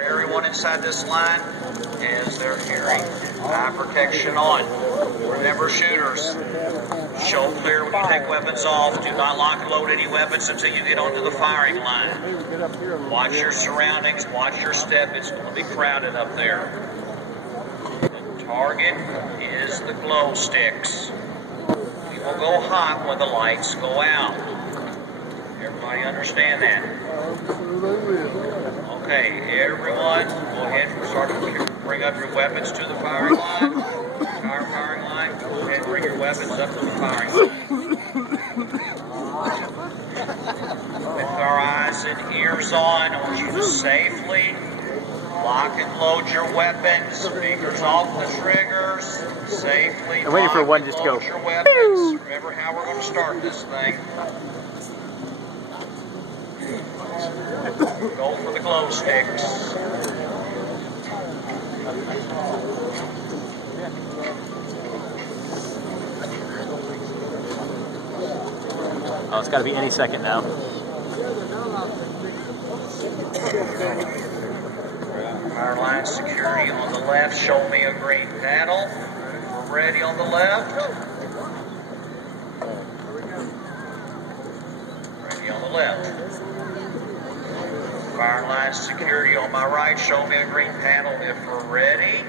Everyone inside this line has their hearing. Eye protection on. Remember, shooters, show clear when you take weapons off. Do not lock and load any weapons until you get onto the firing line. Watch your surroundings. Watch your step. It's going to be crowded up there. The target is the glow sticks. We will go hot when the lights go out. Everybody understand that? Okay, everyone, go ahead and start to bring up your weapons to the firing line. Firing line, go ahead and bring your weapons up to the firing line. With our eyes and ears on, I want you to safely lock and load your weapons. Fingers off the triggers. Safely I'm waiting for one just to go. Your weapons. Remember how we're going to start this thing. Go for the glow sticks. Oh, it's got to be any second now. Fire line security on the left. Show me a green panel. We're ready on the left. Ready on the left. Fire line security on my right. Show me a green panel if we're ready.